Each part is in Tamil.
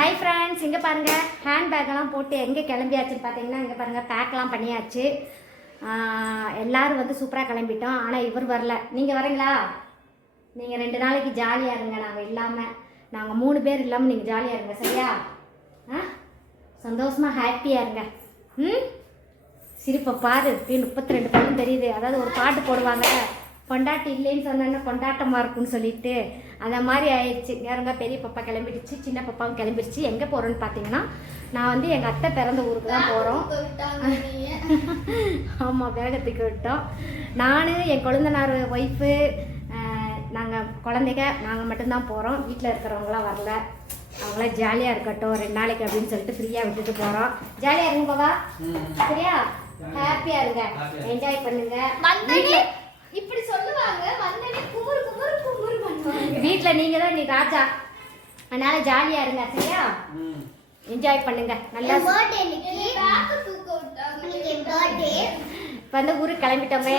ஹாய் ஃப்ரெண்ட்ஸ், இங்கே பாருங்கள் ஹேண்ட் பேக்கெல்லாம் போட்டு எங்கே கிளம்பியாச்சுன்னு பார்த்தீங்கன்னா இங்கே பாருங்கள் பேக்கெலாம் பண்ணியாச்சு. எல்லோரும் வந்து சூப்பராக கிளம்பிட்டோம். ஆனால் இவர் வரல. நீங்கள் வரீங்களா? நீங்கள் 2 நாளைக்கு ஜாலியாக இருங்க. நாங்கள் இல்லாமல், நாங்கள் 3 பேர் இல்லாமல் நீங்கள் ஜாலியாக இருங்க. சரியா? சந்தோஷமாக ஹாப்பியாக இருங்க. சிரிப்பை பாரு, 32 பல்லும் தெரியுது. அதாவது ஒரு பாட்டு போடுவாங்க, கொண்டாட்டி இல்லைன்னு சொன்னோன்னா கொண்டாட்டமாக இருக்குன்னு சொல்லிட்டு அந்த மாதிரி ஆயிடுச்சு. யாருங்க பெரிய பாப்பா கிளம்பிடுச்சு, சின்ன பாப்பாவும் கிளம்பிடுச்சு. எங்கே போகிறோன்னு பார்த்தீங்கன்னா, நான் வந்து எங்கள் அத்தை பிறந்த ஊருக்கு தான் போகிறோம். ஆமாம், வேகத்துக்கு விட்டோம். நான், என் கொழுந்தனார் ஒய்ஃபு, நாங்கள் குழந்தைங்க, நாங்கள் மட்டும்தான் போகிறோம். வீட்டில் இருக்கிறவங்களாம் வரல. அவங்களாம் ஜாலியாக இருக்கட்டும் 2 நாளைக்கு அப்படின்னு சொல்லிட்டு ஃப்ரீயாக விட்டுட்டு போகிறோம். ஜாலியாக இருங்க பாபா, சரியா? ஹாப்பியாக இருங்க, என்ஜாய் பண்ணுங்க. இப்படி சொல்லுவாங்க, வந்தனே குமுறு குமுறு குமுறு பண்ணுவாங்க. வீட்டில் நீங்கள் தான் நீ ராஜா, அதனால ஜாலியாக இருங்க. சரியா? என்ஜாய் பண்ணுங்க. நல்லா இப்போ வந்து ஊருக்கு கிளம்பிட்டோங்க.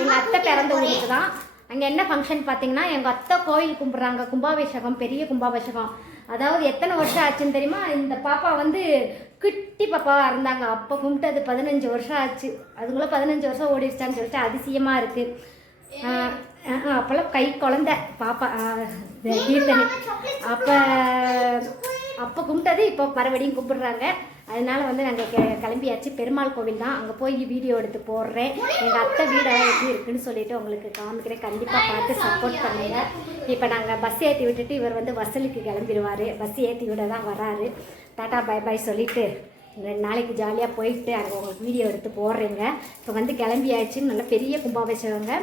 எங்கள் அத்தை பிறந்த ஊருக்கு தான். அங்கே என்ன ஃபங்க்ஷன் பார்த்தீங்கன்னா, எங்கள் அத்தை கோயில் கும்பிட்றாங்க, கும்பாபிஷேகம், பெரிய கும்பாபிஷேகம். அதாவது எத்தனை வருஷம் ஆச்சுன்னு தெரியுமா? இந்த பாப்பா வந்து குட்டி பாப்பாவாக இருந்தாங்க. அப்போ கும்பிட்டது 15 வருஷம் ஆச்சு. அதுக்குள்ளே 15 வருஷம் ஓடிடுச்சான்னு சொல்லிட்டு அதிசயமாக இருக்குது. அப்போல்லாம் கை குழந்த பாப்பா கீர்த்தனை. அப்போ கும்பிட்டது இப்போ மறுபடியும் கும்பிட்றாங்க. அதனால வந்து நாங்கள் கிளம்பியாச்சு. பெருமாள் கோவில் தான், அங்கே போய் வீடியோ எடுத்து போடுறேன். எங்கள் அத்தை வீடெல்லாம் எப்படி இருக்குன்னு சொல்லிட்டு உங்களுக்கு காமிக்கிறேன். கண்டிப்பாக பார்த்து சப்போர்ட் பண்ணுங்க. இப்போ நாங்கள் பஸ் ஏற்றி விட்டுட்டு இவர் வந்து வசலுக்கு கிளம்பிடுவார். பஸ் ஏற்றி விட தான் வராரு. டாட்டா பை பாய் சொல்லிவிட்டு 2 நாளைக்கு ஜாலியாக போயிட்டு அங்கே உங்களுக்கு வீடியோ எடுத்து போடுறேங்க. இப்போ வந்து கிளம்பியாச்சுன்னு நல்ல பெரிய கும்பாபிஷேகங்க.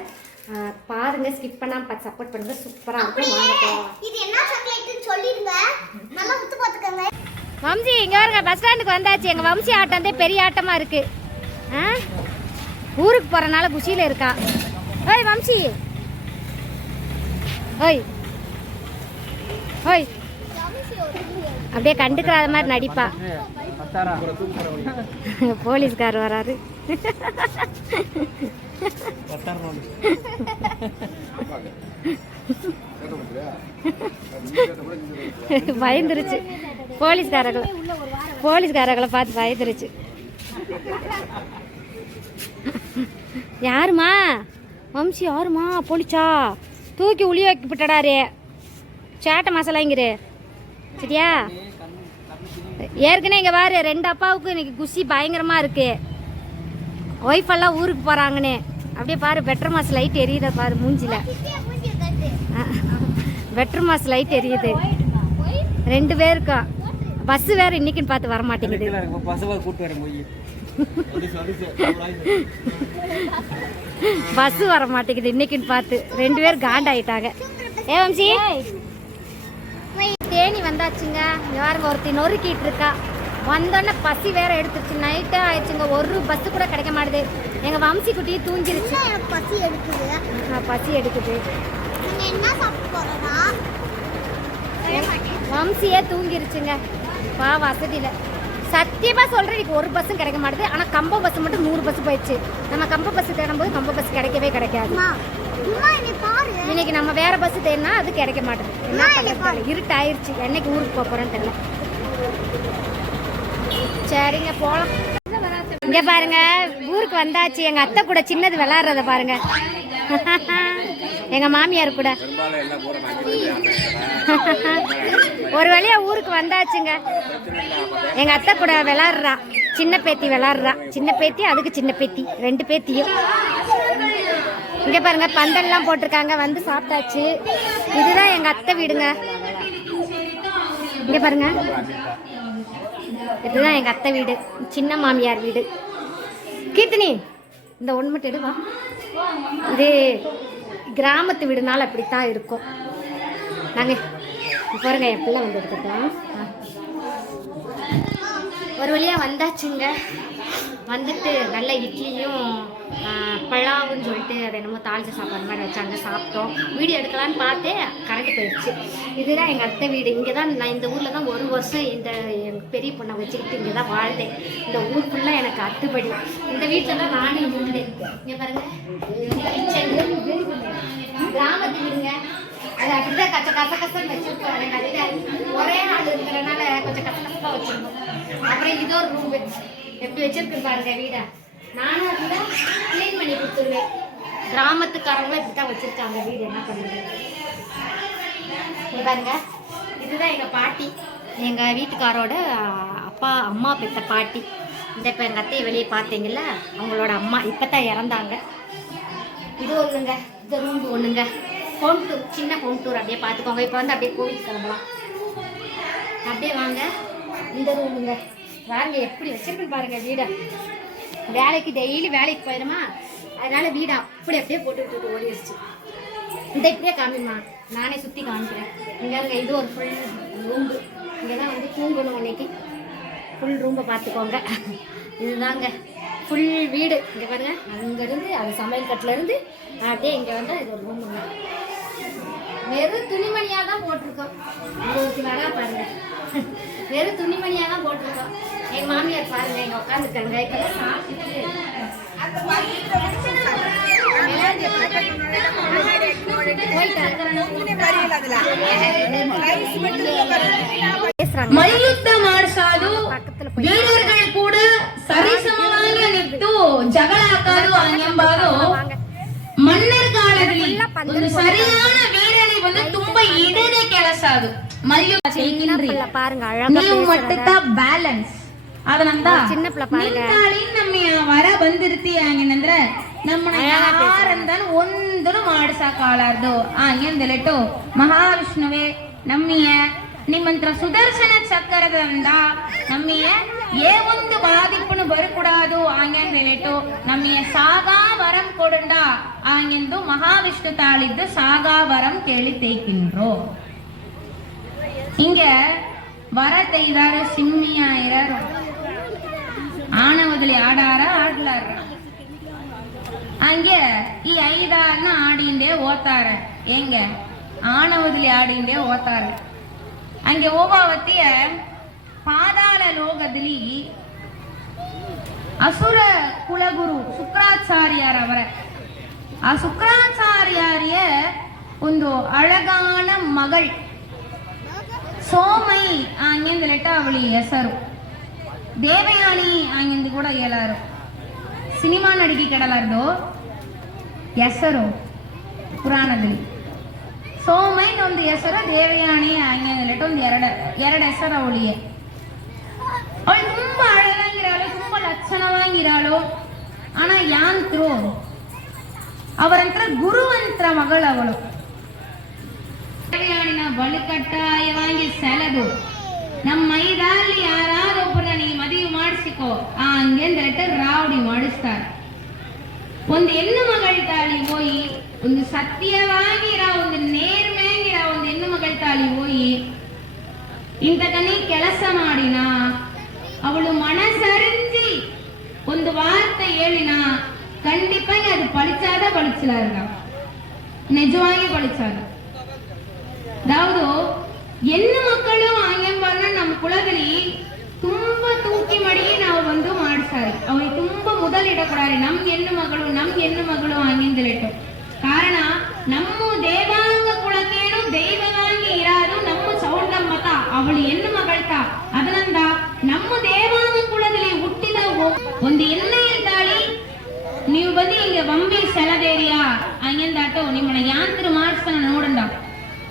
பாருங்க, ஸ்கிப் பண்ணாம பார்த்து சப்போர்ட் பண்ணுங்க. சூப்பராக இருக்கும். வாங்க போகலாம். இது என்ன சாக்லேட்னு சொல்லிடுங்க, நல்லா முத்து பார்த்துக்கங்க. வம்சி, இங்கே வருங்க, பஸ் ஸ்டாண்டுக்கு வந்தாச்சு. எங்கள் வம்சி ஆட்டம் வந்து பெரிய ஆட்டமாக இருக்குது. ஊருக்கு போகிறனால குஷியில் இருக்கா. ஓய் வம்சி, ஓய் ஓய், அப்படியே கண்டுக்கிறாத மாதிரி நடிப்பா. போலீஸ்கார் வராரு. பயந்துருச்சு. போலீஸ்காரர்களை பார்த்து பயந்துருச்சு. யாருமா வம்சி? யாருமா? போலீஸா? தூக்கி உளிய வைக்க விட்டடாரு. சேட்டை மசாலாங்கிரு. சரியா? ஏற்கனவே இங்கே பாரு, 2 அப்பாவுக்கு இன்னைக்கு குஷி பயங்கரமாக இருக்கு. ஒய்ஃபெல்லாம் ஊருக்கு போகிறாங்கன்னு. அப்படியே பாரு, பெட்ரோல் மாஸ் லைட் எரியுத பாரு மூஞ்சில. பெட்ரோல் மாஸ் லைட் எரியுது 2 பேருக்கும். பஸ் வேற இன்னைக்குன்னு பார்த்து வர மாட்டேங்குது. பஸ் வர மாட்டேங்குது இன்னைக்குன்னு பார்த்து. 2 பேர் காண்டாயிட்டாங்க. வம்சி, தேனி வந்தாச்சுங்க. யாருங்க ஒருத்தி நொறுக்கிட்டு இருக்கா. வந்தோடனே பசி வேற எடுத்துருச்சு. நைட்டே ஆயிடுச்சுங்க. ஒரு பஸ்ஸு கூட கிடைக்க மாட்டுது. எங்கள் வம்சி குட்டியை தூங்கிருச்சு. பசி எடுக்குது. பசி எடுக்குது. என்ன சாப்பிட்டு போறதா? வம்சியே தூங்கிருச்சுங்க. வசதியில் சத்தியமாக சொல்கிறேன், இன்னைக்கு ஒரு பஸ்ஸும் கிடைக்க மாட்டுது. ஆனால் கம்ப பஸ் மட்டும் 100 பஸ் போயிடுச்சு. நம்ம கம்ப பஸ் தேடும்போது கம்ப பஸ் கிடைக்கவே கிடைக்காது. இன்னைக்கு நம்ம வேற பஸ் தேடினா அது கிடைக்க மாட்டேது. என்ன பண்ணுறது? இருட்டாயிருச்சு. என்னைக்கு ஊருக்கு போகிறோன்னு தெரியல. சரிங்க, போகலாம். இங்கே பாருங்க, ஊருக்கு வந்தாச்சு. எங்கள் அத்தை கூட சின்னது விளாட்றத பாருங்க. எங்கள் மாமியார் கூட ஒரு வழியாக ஊருக்கு வந்தாச்சுங்க. எங்கள் அத்தை கூட விளாட்றா. சின்ன பேத்தி விளாட்றா. சின்ன பேத்தி, அதுக்கு சின்ன பேத்தி, 2 பேத்தியும். இங்கே பாருங்க, பந்தல்லாம் போட்டிருக்காங்க. வந்து சாப்பிட்டாச்சு. இதுதான் எங்கள் அத்தை வீடுங்க. இங்கே பாருங்க, இதுதான் எங்கள் அத்தை வீடு, சின்ன மாமியார் வீடு. கீர்த்தனி, இந்த ஒன்று மட்டும் எடுவா. இது கிராமத்து வீடுனால அப்படித்தான் இருக்கும். நாங்கள் பாருங்க, என் பிள்ளை வந்து எடுத்துட்டோம். ஒரு வழியாக வந்தாச்சுங்க. வந்துட்டு நல்ல இட்லியும் பழாவுன்னு சொல்லிட்டு அது என்னமோ தாளிச்ச சாப்பாடு மாதிரி வச்சாங்க. சாப்பிட்டோம். வீடியோ எடுக்கலான்னு பார்த்தேன், கரண்ட் போயிடுச்சு. இதுதான் எங்கள் அத்தை வீடு. இங்கே தான் நான், இந்த ஊரில் தான் 1 வருஷம் இந்த எங்கள் பெரிய பொண்ணை வச்சுக்கிட்டு இங்கே தான் வாழ்ந்தேன். இந்த ஊர் ஃபுல்லாக எனக்கு அத்துப்படி. இந்த வீட்டில் தான் நானும் இருந்தேன். இங்கே பாருங்க, கிச்சன், கிராமத்து வீடுங்க. அது அப்படிதான் கசகசன்னு வச்சிருக்கோம். எங்க அத்தை ஒரே ஆள் இருக்கிறனால கொஞ்சம் கசகசப்பா வச்சிருக்கோம். அப்புறம் இது ஒரு ரூம் எப்படி வச்சிருக்கு பாருங்க வீடை. நானும் அப்படிதான் கிளீன் பண்ணி கொடுத்துருவேன். கிராமத்துக்காரங்களும் இப்படித்தான் வச்சிருக்காங்க வீடு. என்ன பண்ணுறது பாருங்க. இதுதான் எங்க பாட்டி, எங்க வீட்டுக்காரோட அம்மா பெத்த பாட்டி. இந்த இப்போ எங்கள் அத்தையை வெளியே பார்த்தீங்கல்ல, அவங்களோட அம்மா இப்போ தான் இறந்தாங்க. இது ஒன்றுங்க, இந்த ரூம் ஒன்றுங்க. ஹோம் டூர், சின்ன ஹோம் டூர் அப்படியே பார்த்துக்கோங்க. இப்போ வந்து அப்படியே கோவிலுக்கு கிளம்பலாம். அப்படியே வாங்க. இந்த ரூமுங்க வாங்க, எப்படி வச்சிருக்குன்னு பாருங்க வீடை. வேலைக்கு டெய்லி வேலைக்கு போயிடுமா, அதனால வீடை அப்படியே போட்டு விட்டுட்டு ஓடிடுச்சு. இந்த இப்படியே காமிமா, நானே சுற்றி காமிக்கிறேன். இங்கே இது ஒரு ஃபுல் ரூம்பு. இங்கே தான் வந்து தூங்கணும் அன்னைக்கு. ஃபுல் ரூம்பை பார்த்துக்கோங்க. இதுதாங்க ஃபுல் வீடு. இங்கே பாருங்க, அங்கேருந்து அது சமையல் கட்டிலேருந்து அப்படியே இங்கே வந்து இது ஒரு ரூமுங்க. வெறும் துணிமணியாக தான் போட்டிருக்கோம். உங்களுக்கு வரா பாருங்க, வெறும் துணிமணியாக தான் போட்டிருக்கோம். எங்கள் மாமியார் பாருங்க, இங்கே உட்காந்துருக்காங்க. இப்போதான் சாப்பிட்டுட்டு ಮಲ್ಲಯುದ್ಧ ಮಾಡಿಸೋದು, ವೀರರುಗಳು ಕೂಡ ಸರಿಸಮವಾಗಿ ನಿಂತು ಜಗಳ ಹಾಕೋದು ಎಂಬುದು ಮನ್ನರ ಕಾಲದಲ್ಲಿ ಒಂದು ಸರಿಯಾದ ವೀರನಿ ಒಂದು ತುಂಬಾ ಇಡೀ ಕೆಲಸ. ಅದು ಮಲ್ಲಯುದ್ಧ ನೀವು ಮಟ್ಟದ ಬ್ಯಾಲೆನ್ಸ್ ಅದನಂದ ನಮ್ಮ ವರ ಬಂದಿರ್ತಿ ಹಂಗೇನಂದ್ರೆ ನಮ್ಮನ್ನ ಯಾರಂದನು ಒಂದನು ಮಾಡಿಸಕಾಲಾರ್ದು ಹಂಗೆಂದೆಲಿಟ್ಟು ಮಹಾವಿಷ್ಣುವೇ ನಮ್ಮಿಯ ನಿಮ್ಮಂತ್ರ ಸುದರ್ಶನ ಚಕ್ರದಿಂದ ನಮ್ಮಿಯ ಏ ಒಂದು ಬಾಧಿಪ್ಪನು ಬರಕೂಡದು ಹಂಗೆಂದೆಲಿಟ್ಟು ನಮ್ಮಿಯ ಸಾಗಾ ವರಂ ಕೊಡುಂಡ ಹಂಗೆಂದು ಮಹಾವಿಷ್ಣು ತಾಳಿದ್ದು ಸಾಗಾ ವರಂ ಕೇಳಿ ತೇಕಿನ್ರು. ಹಿಂಗೆ ವರ ತೆಯ್ದಾರು ಸಿಮ್ಮಿಯ ಇರಾರು ಆಣವದಲ್ಲಿ ಆಡ್ಲಾರ. ಹಂಗೆ ಈ 5 ಆಡಿಂಡೆ ಓದ್ತಾರೆ. ಹೆಂಗೆ ಆಣವದಲ್ಲಿ ಆಡಿಂಡೆ ಓದ್ತಾರೆ. ಹಂಗೆ ಹೋಗಾವತ್ತಿಯ ಪಾದಾಳ ಲೋಕದಲ್ಲಿ ಅಸುರ ಕುಲಗುರು ಶುಕ್ರಾಚಾರ್ಯರವರ ಆ ಶುಕ್ರಾಚಾರ್ಯರಿಯ ಒಂದು ಅಳಗಾನ ಮಗಳ್ ಸೋಮೈ ಹಂಗೆಂದಲಿಟ್ಟ ಅವಳಿ ಹೆಸರು. ದೇವಯಾನಿ ಹಂಗೆಂದು ಕೂಡ ಹೇಳಾರು. ಸಿನಿಮಾ ನಡಿಗೆ ಕೆಡಲಾರ್ದು ಹೆಸರು ಪುರಾಣದಲ್ಲಿ. ಸೋಮೈನ್ ಒಂದು ಹೆಸರು, ದೇವಯಾನಿ ಹಂಗೆಂದಲಿಟ್ಟು ಒಂದು ಎರಡು ಹೆಸರು ಅವಳಿಗೆ. ಅವಳು ತುಂಬಾ ಅழகாಗಿರಾಳು, ತುಂಬಾ ಲಕ್ಷಣವಾಗಿರಾಳು. ಆனா ಯಾಂತ್ರು ಅವರಂತ್ರ ಗುರುವಂತ್ರ ಮಗಳು ಅವಳು. ದೇವಯಾನಿನ ಬಳಿ ಕಡ್ಡಾಯವಾಗಿ ಸೆಳೆದು ನಮ್ಮ ಮೈದಲ್ಲಿ ಯಾರಾದೊಬ್ಬರನ್ನ ನೀ ಮದುವೆ ಮಾಡಿಸಿಕೋ ಹಂಗೆಂದ್ರೆ ರಾವಡಿ ಮಾಡಿಸ್ತಾರೆ. ಒಂದು ಹೆಣ್ಣು ಮಗಳ ತಾಳಿ ಹೋಯಿ ಒಂದು ಸತ್ಯವಾಗಿರ ಒಂದು ನೇರ್ಮೆಯಾಗಿರ ಒಂದು ಹೆಣ್ಣು ಮಗಳ ತಾಳಿ ಹೋಯಿ ಇಂತಕನೇ ಕೆಲಸ ಮಾಡಿನ ಅವಳು ಮನಸರಿಸಿ ಒಂದು ವಾರ್ತೆ ಹೇಳಿನ கண்டிப்பாக அது பழிச்சாத பழிச்சலாருங்க, நிஜವಾಗಿ பழிச்சாத. அதாவது ಹೆಣ್ಣು ಮಕ್ಕಳು ಹಂಗೆಂಬಾರ ನಮ್ಮ ಕುಲದಲ್ಲಿ ತುಂಬಾ ತೂಕಿ ಮಾಡಿ ನಾವು ಒಂದು ಮಾಡ್ತಾರೆ. ಅವರಿಗೆ ತುಂಬಾ ಮೊದಲಿಡಕೊಡಾರೆ ನಮ್ಮ ಹೆಣ್ಣು ಮಗಳು ಹಂಗೆಂದಲಿಟ್ಟು. ಕಾರಣ ನಮ್ಮ ದೇವಾಂಗ ಕುಲಕ್ಕೇನು ದೈವವಾಗಿ ಇರಾದು ನಮ್ಮ ಸೌಂಡಮ್ಮತ ಅವಳು ಹೆಣ್ಣು ಮಗಳ್ತ. ಅದರಿಂದ ನಮ್ಮ ದೇವಾಂಗ ಕುಲದಲ್ಲಿ ಹುಟ್ಟಿದ ಒಂದು ಹೆಣ್ಣು ಇರ್ತಾಳಿ, ನೀವು ಬಂದು ಹಿಂಗೆ ಬಂಬಿ ಸೆಳದೇರಿಯಾ ಹಂಗೆಂದಾಟು ನಿಮ್ಮನ್ನ ಯಾಂತ್ರ ಮಾಡಿಸ್ತಾನ ನೋಡಂಡ.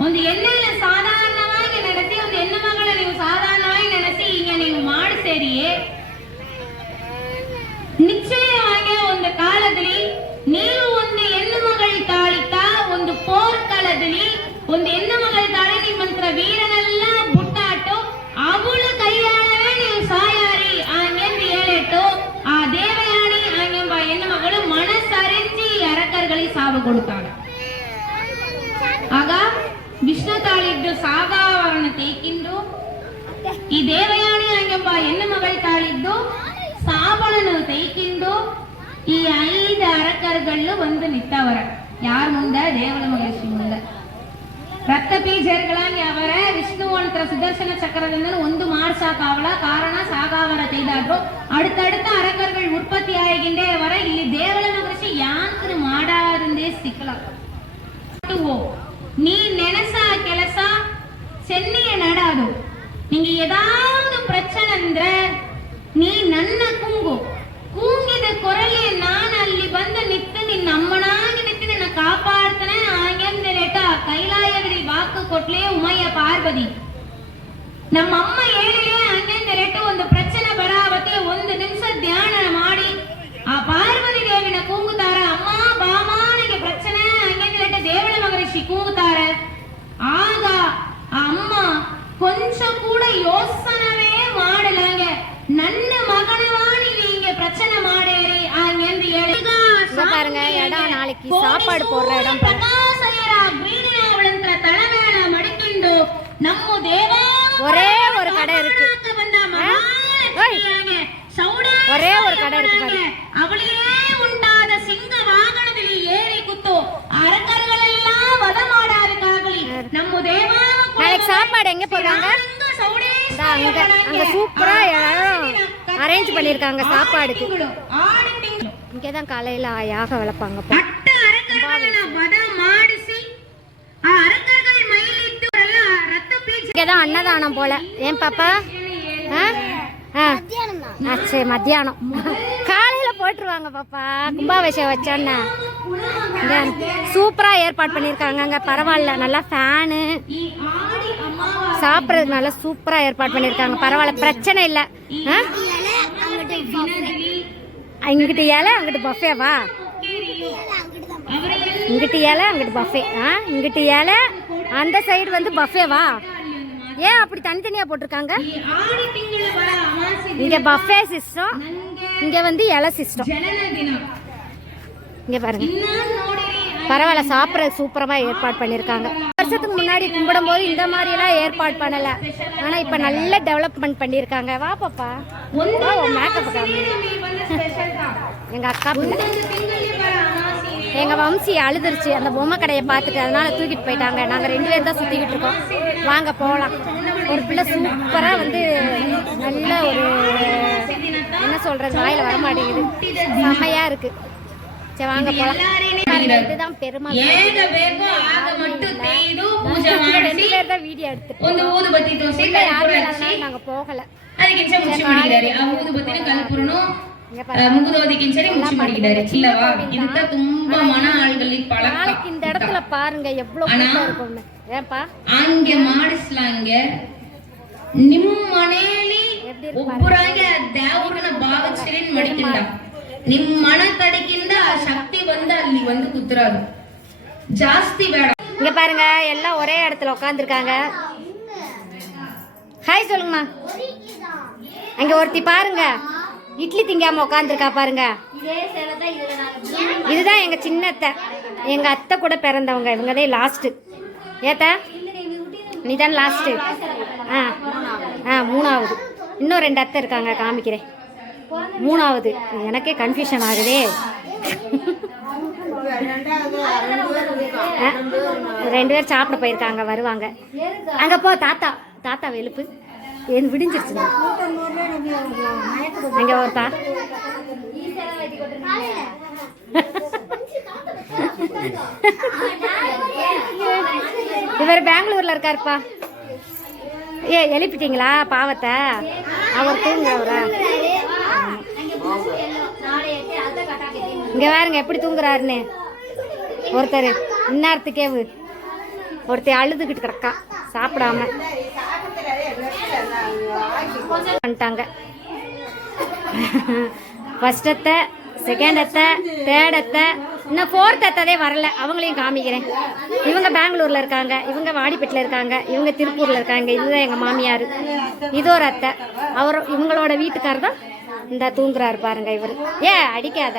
ಒಂದು ಹೆಣ್ಣೆಲ್ಲ ಸಾಧಾರಣವಾಗಿ ನಡೆಸಿ, ಒಂದು ಹೆಣ್ಣು ಮಗಳ ನೀವು ಸಾಧಾರಣವಾಗಿ ನಡೆಸಿ ಹಿಂಗೆ ನೀವು ಮಾಡಿಸೇರಿಯೇ ನಿಶ್ಚಯವಾಗಿ ಒಂದು ಕಾಲದಲ್ಲಿ ನೀವು ಒಂದು ಹೆಣ್ಣು ಮಗಳ ತಾಳಿತ ಒಂದು ಪೋರ್ಕಾಲದಲ್ಲಿ ಒಂದು ಹೆಣ್ಣು ಮಗಳ ತಾಳಿ ನಿಮ್ಮಂತ್ರ ವೀರನೆಲ್ಲ ಬುಟ್ಟಾಟು ಅವಳ ಕೈಯಾಳವೇ ನೀವು ಸಾಯಾರಿ ಹಂಗೆಂದು ಹೇಳಿಟ್ಟು ಆ ದೇವಯಾನಿ ಹಂಗೆಂಬ ಹೆಣ್ಣು ಮಗಳು ಮನಸ್ಸರಿಸಿ ಅರಕರ್ಗಳಿಗೆ ಸಾವು ಕೊಡುತ್ತಾಳೆ. ಆಗ ವಿಷ್ಣು ತಾಳಿದ್ದು ಸಾಗಾವರಣ ತೇಕಿಂದು ಈ ದೇವಯಾನಿ ಹಂಗೆಂಬ ಹೆಣ್ಣು ಮಗಳ ತಾಳಿದ್ದು ಸಾಬಳನು ತೈಕಿಂದು ಈ 5 ಅರಕರ್ಗಳು ಒಂದು ನಿತ್ತವರ ಯಾರ ಮುಂದೆ ದೇವಳ ಮಹೇಶ್ವರಿ ಮುಂದೆ ರಕ್ತ ಬೀಜರ್ಗಳಾಗಿ ಅವರ ವಿಷ್ಣುವಂತ ಸುದರ್ಶನ ಚಕ್ರದಿಂದ ಒಂದು ಮಾಡ್ಸಾಕಾವಳ. ಕಾರಣ ಸಾಗಾವರ ತೆಯ್ದಾದ್ರು அடுத்தடுத்த அரக்கர்கள் உற்பத்தி ஆகின்றே வர ಇಲ್ಲಿ ದೇವಳ ಮಹೇಶ್ವರಿ ಯಾಂತ್ರ ಮಾಡಾದಂದೇ ಸಿಕ್ಕಲ. ನೀ ನೆನೆಸ சென்னைய நடாது ನಿಂಗೆ ಏದಾವುದು ಪ್ರಚನೆ ಅಂದ್ರೆ ನೀ ನನ್ನ ಕೂಗಿದ ಕೊರಲಿ ನಾನು ಅಲ್ಲಿ ಬಂದು ನಿಂತು ನಿನ್ನ ಅಮ್ಮನಾಗಿ ನಿಂತು ನಿನ್ನ ಕಾಪಾಡ್ತಾನೆ ಹಾಗೆಂದರೇಟ ಕೈಲಾಯದಲ್ಲಿ ವಾಕು ಕೊಟ್ಲೇ ಉಮಯ್ಯ ಪಾರ್ವತಿ ನಮ್ಮ ಅಮ್ಮ ಹೇಳಿலே ಹಾಗೆಂದರೇಟ ಒಂದು ಪ್ರಚನೆ ಬರಾವತಿ ಒಂದು ನಿಮಿಷ ಧ್ಯಾನ ಮಾಡಿ ಆ ಪಾರ್ವತಿ ದೇವಿನ ಕೂಗುತ್ತಾರ ಅಮ್ಮ ಬಾಮಾನಿಗೆ ಪ್ರಚನೆ ಹಾಗೆಂದರೇಟ ದೇವಳ ಮಗರಿಷಿ ಕೂಗುತ್ತಾರ ಆಗ ಆ ಅಮ್ಮ கொஞ்சம் கூட யோசனவே ಮಾಡಲಾಗೆ ನನ್ನ மகனவாணி நீங்க பிரச்சனை மாடேரி அங்கேந்து இங்க பாருங்க இடம் நாளைக்கு சாப்பாடு போடுற இடம் பிரகாசயர ಗ್ರೀನಿನವಳಂತ್ರ ತಳಮೇಳ ಮಡಿಕೊಂಡು ನಮ್ಮ ದೇವ ஒரே ஒரு கடை இருக்கு ஒரே ஒரு கடை இருக்கு பாருங்க ಅವಳಿಗೆ ಉಂಟಾದ ಸಿಂಹ ವಾಹನದಲ್ಲಿ ಏರಿ ಕೂತು ಅರಕರುಗಳೆಲ್ಲ ವಧ ಮಾಡಾರಕ್ಕಾಗಲಿ ನಮ್ಮ ದೇವ நாளைக்கு சாப்பாடு எங்க போடுறாங்க அங்க சூப்பரா அரேஞ்ச் பண்ணிருக்காங்க சாப்பாடுக்கு இங்கதான் காலையில யாக வளர்ப்பாங்க இங்கதான் அன்னதானம் போல ஏன் பாப்பா சரி மத்தியானம் காலையில போட்டுருவாங்க பாப்பா கும்பாபிஷேகம் வச்சோன்னா சூப்பரா ஏற்பாடு பண்ணிருக்காங்க அங்க பரவாயில்ல நல்லா ஃபேனு சாப்பிட்றதுக்கு நல்லா சூப்பரா ஏற்பாடு பண்ணிருக்காங்க பரவாயில்ல பிரச்சனை இல்லை இங்கிட்டு ஏழை அங்கிட்டு பஃபேவா இங்கிட்டு ஏழை அங்கிட்டு பஃபே இங்கிட்டு ஏழை அந்த சைடு வந்து பஃபேவா ஏன் அப்படி தனித்தனியா போட்டிருக்காங்க இங்க பஃபே சிஸ்டம் இங்க வந்து இலை சிஸ்டம் இங்க பாருங்க பரவாயில்ல சாப்பிட்றது சூப்பரமா ஏற்பாடு பண்ணிருக்காங்க வருஷத்துக்கு முன்னாடி கும்பிடும் போது இந்த மாதிரி எல்லாம் ஏற்பாடு பண்ணல ஆனா இப்ப நல்ல டெவலப்மெண்ட் பண்ணிருக்காங்க வா பாப்பா மேக்கப் எங்க அக்கா எங்க வம்சி அழுதுருச்சு அந்த பொம்மை கடையை பார்த்துட்டு அதனால தூக்கிட்டு போயிட்டாங்க நாங்க 2 பேர் தான் சுத்திக்கிட்டு இருக்கோம் வாங்க போகலாம் ஒரு பிள்ளை சூப்பரா வந்து நல்ல ஒரு என்ன சொல்றது வாயில வர மாட்டேங்குது செம்மையா இருக்கு சரி வாங்க போலாம் இதுதான் பெருமாள் வீடியோ எடுத்து நாங்க போகல இந்த இடத்துல பாருங்க எவ்வளவு இருக்கும்னு ஏப்பா ಹಂಗೆ ಮಾಡಿಸ್ಲಂಗೆ ನಿಮ್ಮ ಮನೆಯಲ್ಲಿ ಒಬ್ಬರಾಗಿ ಆ ದೇವರನ್ನ ಭಾವಿಸ್ರಿ ಮಡಿಕಿಲ್ಲ ನಿಮ್ಮ ಮನ ಕಡೆಗಿಂದ ಆ ಶಕ್ತಿ ಬಂದು ಅಲ್ಲಿ வந்து குத்துறாது ಜಾಸ್ತಿ ಬೇಡ இங்க பாருங்க எல்லாம் ஒரே இடத்துல உட்கார்ந்திருக்காங்க ஹாய் சொல்லுங்கம்மா அங்க ஒருத்தி பாருங்க இட்லி திங்காம உட்காந்துருக்கா பாருங்க இதுதான் எங்க சின்ன அத்தை எங்க அத்தை கூட பிறந்தவங்க இவங்க தான் லாஸ்ட் ஏத்த நீ தான் லாஸ்ட்டு மூணாவது இன்னும் 2 அத்தை இருக்காங்க காமிக்கிறேன் மூணாவது எனக்கே கன்ஃபியூஷன் ஆகுதே 2 பேர் சாப்பிட போயிருக்காங்க வருவாங்க அங்க போ தாத்தா தாத்தா வெளுப்பு ஏன் விடிஞ்சிருச்சு அங்க ஒருத்தா இவர் பெங்களூர்ல இருக்காருப்பா எழுப்பிட்டீங்களா பாவத்தை அவர் தூங்குறவரா இங்க பாருங்க எப்படி தூங்குறாருன்னு ஒருத்தர் இந்நேரத்துக்கே ஒருத்தர் அழுதுகிட்டு கிடக்கா சாப்பிடாம பண்ணிட்டாங்க ஃபர்ஸ்ட் அத்தை செகண்ட் அத்தை தேர்ட் அத்தை இன்னும் 4th அத்தை வரல அவங்களையும் காமிக்கிறேன் இவங்க பெங்களூர்ல இருக்காங்க இவங்க வாடிப்பேட்டில் இருக்காங்க இவங்க திருப்பூர்ல இருக்காங்க இதுதான் எங்க மாமியார் இது ஒரு அத்தை அவர் இவங்களோட வீட்டுக்காரர் தான் இந்த தூங்குறாரு பாருங்க இவர் அடிக்காத